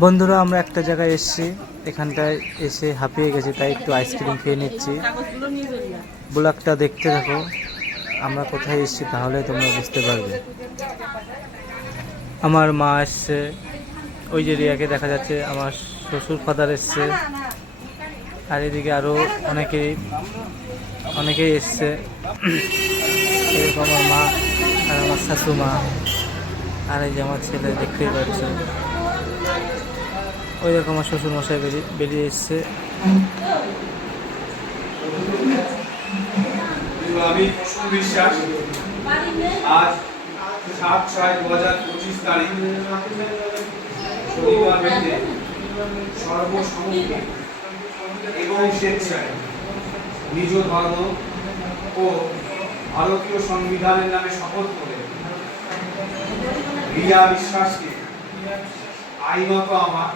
বন্ধুরা, আমরা একটা জায়গায় এসেছি। এখানটায় এসে হাঁপিয়ে গেছি, তাই একটু আইসক্রিম খেয়ে নিচ্ছি। ব্লগটা দেখতে থাকো। আমরা কোথায় এসেছি তাহলে তোমরা বুঝতে পারবে। আমার মা এসছে। ওই যে রিয়াকে দেখা যাচ্ছে, আমার শ্বশুর ফাদার এসছে। আর এদিকে আরও অনেকেই অনেকেই এসছে। এরকম আমার মা আর আমার শাশুমা। আর এই যে আমার ছেলে দেখতেই পাচ্ছে। ওই রকম আমার শ্বশুর মশাই বেরিয়ে বেরিয়ে এসছে। আমি প্রসূন বিশ্বাস। আজ সাত ছয় দু হাজার পঁচিশ তারিখ, শনিবার সর্বসম্মতি এবং স্বেচ্ছায় নিজ ধর্ম ও ভারতীয় সংবিধানের নামে শপথ করে রিয়া বিশ্বাসকে আইনত আমার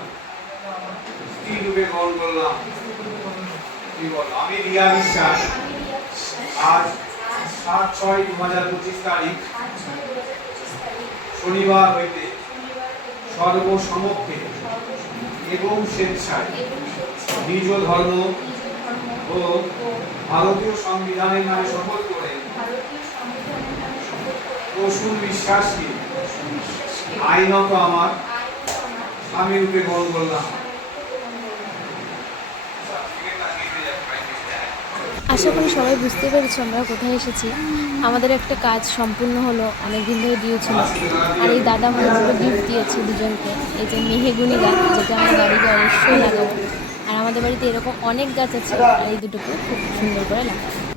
বিশ্বাস। শনিবার হইতে সর্বসমক্ষে এবং স্বেচ্ছায় নিজ ধর্ম ও ভারতীয় সংবিধানের নামে শপথ করে প্রসূন বিশ্বাসকে আইনত আমার গ্রহণ করলাম আশা করি সবাই বুঝতে পেরেছ আমরা কোথায় এসেছি। আমাদের একটা কাজ সম্পূর্ণ হলো অনেক দিন ধরে দিয়েছিল আর এই দাদা আমাদের গিফট দিয়েছে দুজনকে। এই যে মেহেগুনি গাছ, যেটা আমরা বাড়িতে অবশ্যই লাগাবো। আর আমাদের বাড়িতে এরকম অনেক গাছ আছে, আর এই দুটোকে খুব সুন্দর করে লাগাবো।